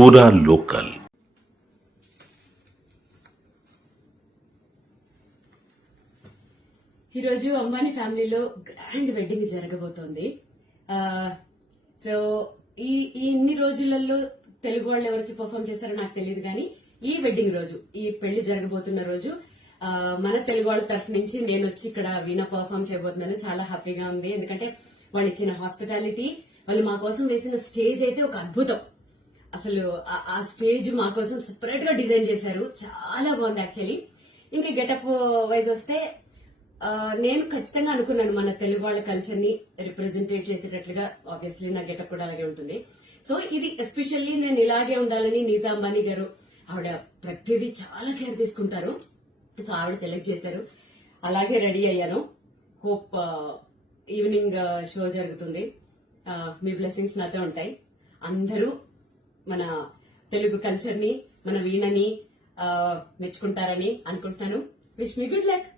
पूरा लोकल। ఈ రోజు అంబానీ ఫ్యామిలీలో గ్రాండ్ వెడ్డింగ్ జరగబోతోంది. సో ఈ ఇన్ని రోజులలో తెలుగు వాళ్ళు ఎవరు పర్ఫామ్ చేశారో నాకు తెలియదు, కానీ ఈ వెడ్డింగ్ రోజు, ఈ పెళ్లి జరగబోతున్న రోజు మన తెలుగు వాళ్ళ తరఫు నుంచి నేను వచ్చి ఇక్కడ వీణ పర్ఫామ్ చేయబోతున్నాను. చాలా హ్యాపీగా ఉంది, ఎందుకంటే వాళ్ళు ఇచ్చిన హాస్పిటాలిటీ, వాళ్ళు మా కోసం వేసిన స్టేజ్ అయితే ఒక అద్భుతం. అసలు ఆ స్టేజ్ మా కోసం సెపరేట్ గా డిజైన్ చేశారు, చాలా బాగుంది యాక్చువల్లీ. ఇంకా గెటప్ వైజ్ వస్తే నేను ఖచ్చితంగా అనుకున్నాను మన తెలుగు వాళ్ళ కల్చర్ ని రిప్రజెంటేట్ చేసేటట్లుగా. ఆబ్వియస్లీ నా గెటప్ కూడా అలాగే ఉంటుంది. సో ఇది ఎస్పెషల్లీ నేను ఇలాగే ఉండాలని నీతా అంబానీ గారు, ఆవిడ ప్రతిదీ చాలా కేర్ తీసుకుంటారు. సో ఆవిడ సెలెక్ట్ చేశారు, అలాగే రెడీ అయ్యాను. హోప్ ఈవినింగ్ షో జరుగుతుంది. మీ బ్లెస్సింగ్స్ నాతో ఉంటాయి. అందరూ మన తెలుగు కల్చర్ ని, మన వీణని మెచ్చుకుంటారని అనుకుంటున్నాను. Wish me good luck.